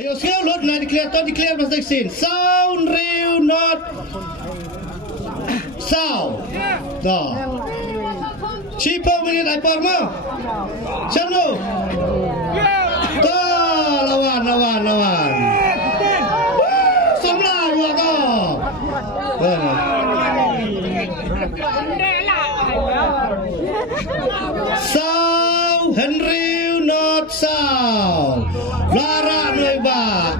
Ayo sekarang lot nak declare masa sin. Sound real not sound. Dah. Cipo minit ai parma. Chanu. Dah lawan. Samlah dua dah. Sound Henry not sound. Lara noi ba.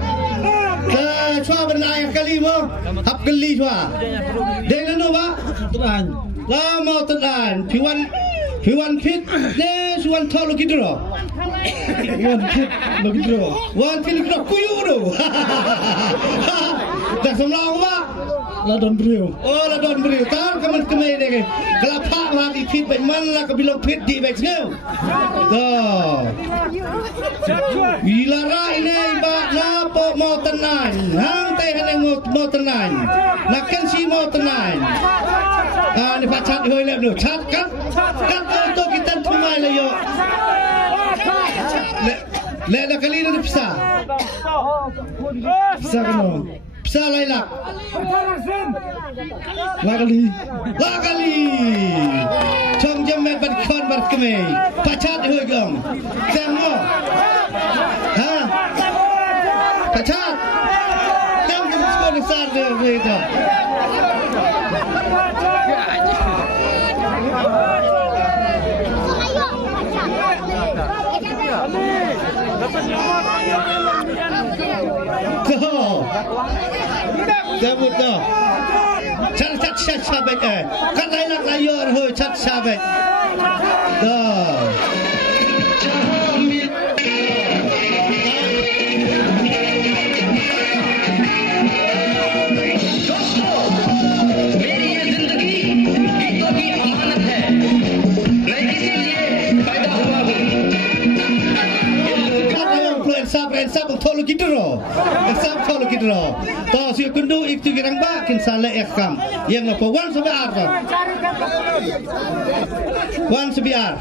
Chua bên ai kali mo. Hap kali chua. Dei na no ba. Tuan. La mau tuan. Piwan pit. Ne suan thol kidro. Wan pit logidro. Wan pit logidro kuyu do. Dah semlau ba. Ladon beriu. Oh ladon beriu. Tar kaman kemai deh. Kelapa lagi pit baik mana ke bilang pit di baik sengau. Dah. Bila rai ni bak napa mau tenan. Hang teh heneng mau tenan. Nak kynshi mau tenan. Ni pak chat hoi lep nu. Chat kan? Kan alto kita tumai lah yo. Le kali ni pisah. Pisah kan? Pisah lailak. Lakali. Chong jamet bat kon bat kemei. Pacat hoi gong. Tengok. Ha? Pacat. Tengok kita sekolah besar dia begitu. Sebut dah. Chat sabek Kat lain layar ho chat sabek. Dah. मेरी ये जिंदगी गीतों की अमानत है मैं इसीलिए पैदा हुआ हूँ Ensap tolong kita roh. Ensap tolong kita roh. Tahu si kundu itu kirang ba kinsa le ekam. Yang apa wan sampai ar tu. Wan sampai ar.